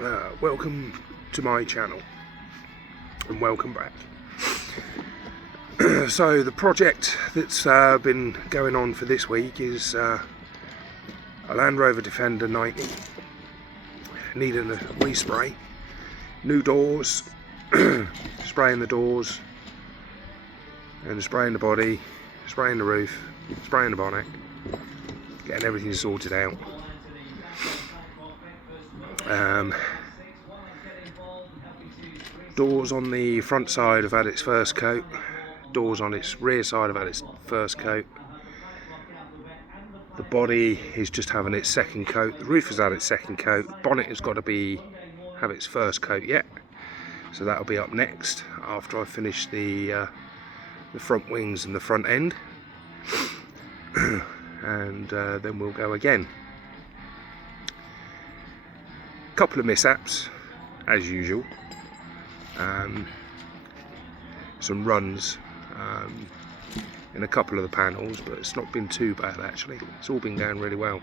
Welcome to my channel and welcome back. So the project that's been going on for this week is a Land Rover Defender 90 needing a respray, new doors, spraying the doors and spraying the body, spraying the roof, spraying the bonnet, getting everything sorted out. Doors on the front side have had its first coat, doors on its rear side have had its first coat, the body is just having its second coat, the roof has had its second coat, the bonnet has got to have its first coat yet, so that'll be up next after I finish the front wings and the front end. And then we'll go again. Couple of mishaps as usual, some runs in a couple of the panels, but it's not been too bad actually. It's all been going really well.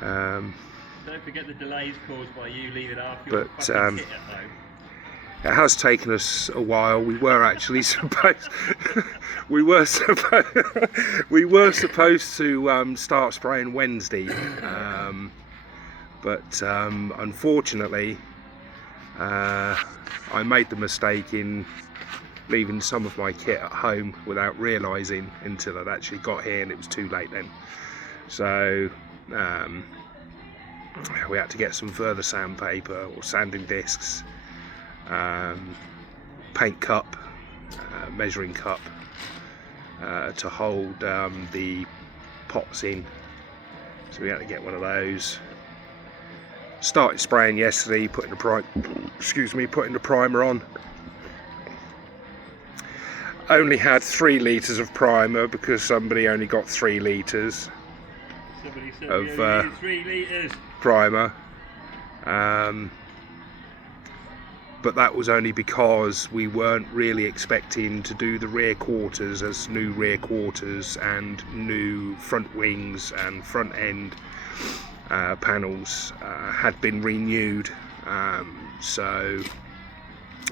Don't forget the delays caused by you leaving after your kit at home. It has taken us a while. We were actually supposed to start spraying Wednesday, but unfortunately I made the mistake in leaving some of my kit at home without realising until I'd actually got here, and it was too late then. So we had to get some further sandpaper or sanding discs, paint cup, measuring cup to hold the pots in, so we had to get one of those. Started spraying yesterday, putting the primer on. Only had 3 litres of primer because somebody only got 3 litres of 3 litres primer. But that was only because we weren't really expecting to do the rear quarters, as new rear quarters and new front wings and front end panels had been renewed, so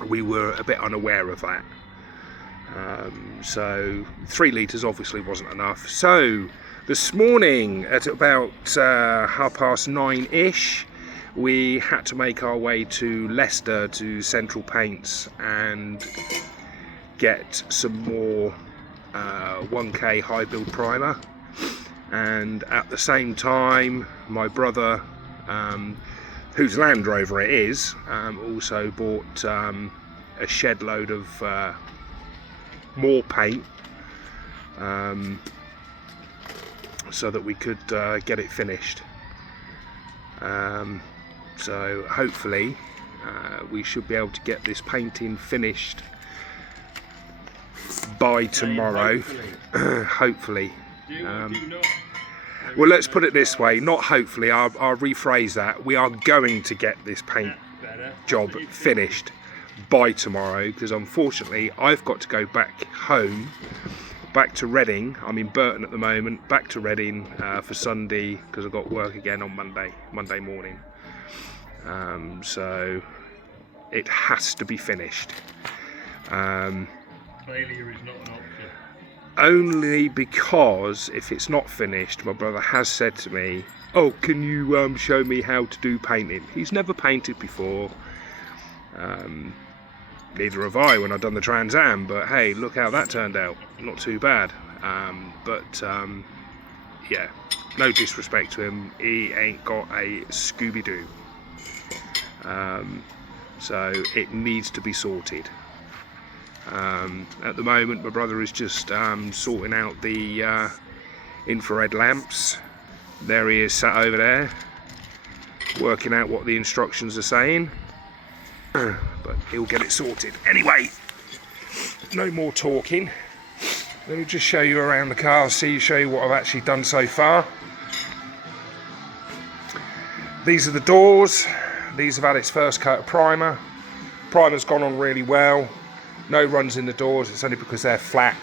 we were a bit unaware of that. So 3 litres obviously wasn't enough. So this morning at about 9:30ish, we had to make our way to Leicester to Central Paints and get some more 1K high build primer, and at the same time my brother, whose Land Rover it is, also bought a shed load of more paint, so that we could get it finished. So hopefully we should be able to get this painting finished by tomorrow. Hopefully. Well, let's put it this way, not hopefully, I'll rephrase that. We are going to get this paint job finished by tomorrow, because unfortunately I've got to go back home, back to Reading. I'm in Burton at the moment, back to Reading for Sunday, because I've got work again on Monday morning. So it has to be finished. Failure is not an option. Only because if it's not finished, my brother has said to me, "Oh, can you show me how to do painting?" He's never painted before. Neither have I when I've done the Trans Am, but hey, look how that turned out. Not too bad. Yeah, no disrespect to him, he ain't got a Scooby-Doo. So it needs to be sorted. At the moment my brother is just sorting out the infrared lamps. There he is, sat over there working out what the instructions are saying, but he'll get it sorted. Anyway, no more talking. Let me just show you around the car, show you what I've actually done so far. These are the doors. These have had its first coat of primer. Primer's gone on really well. No runs in the doors, it's only because they're flat.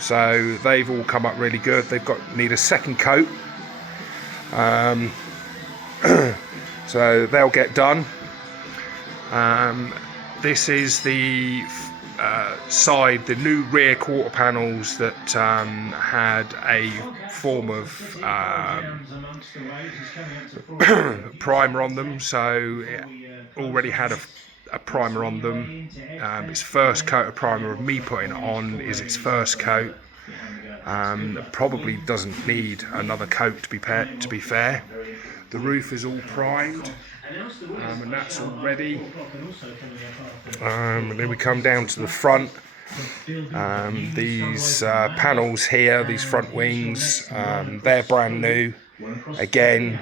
So they've all come up really good. They've need a second coat. So they'll get done. This is the side, the new rear quarter panels that had a form of primer on them, so it already had a primer on them. Its first coat of primer of me putting it on is its first coat. Probably doesn't need another coat to be fair. The roof is all primed, and that's all ready. And then we come down to the front. These panels here, these front wings, they're brand new. Again,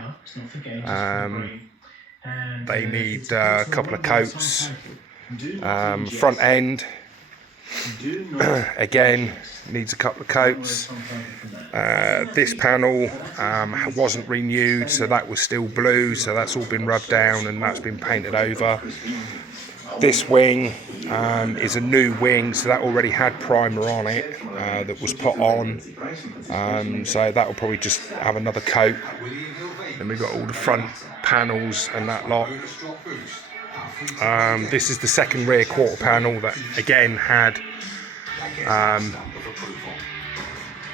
they need a couple of coats. Front end, again, needs a couple of coats. This panel wasn't renewed, so that was still blue, so that's all been rubbed down and that's been painted over. This wing is a new wing, so that already had primer on it that was put on, so that will probably just have another coat. Then we've got all the front panels and that lot. This is the second rear quarter panel that again had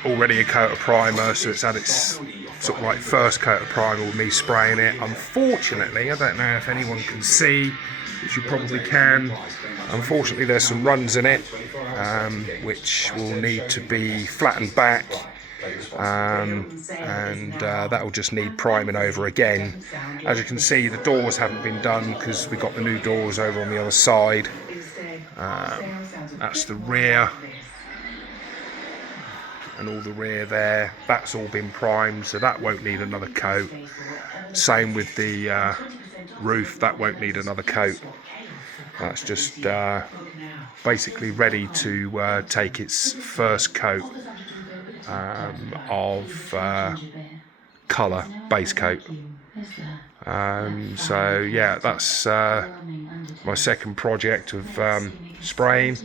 already a coat of primer, so it's had its sort of like first coat of primer with me spraying it. Unfortunately, I don't know if anyone can see, which you probably can. Unfortunately, there's some runs in it which will need to be flattened back, and that will just need priming over again. As you can see, the doors haven't been done because we got the new doors over on the other side. That's the rear, and all the rear there, that's all been primed, so that won't need another coat. Same with the roof, that won't need another coat. That's just basically ready to take its first coat of colour, base coat. So yeah, that's my second project of spraying.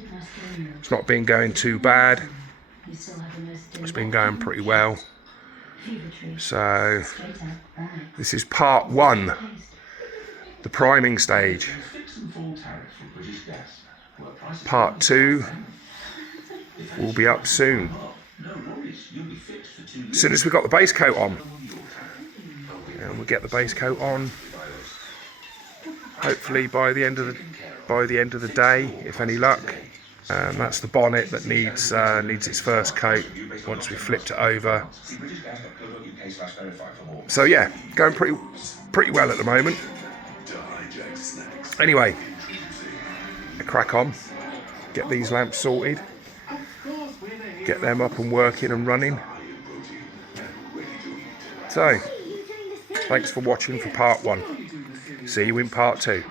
It's not been going too bad. It's been going pretty well. So this is part one, the priming stage. Part two will be up soon. As soon as we've got the base coat on. And we'll get the base coat on hopefully by the end of the day, if any luck. That's the bonnet that needs its first coat once we've flipped it over. So yeah, going pretty well at the moment. Anyway, crack on, get these lamps sorted, get them up and working and running. So, thanks for watching for part one. See you in part two.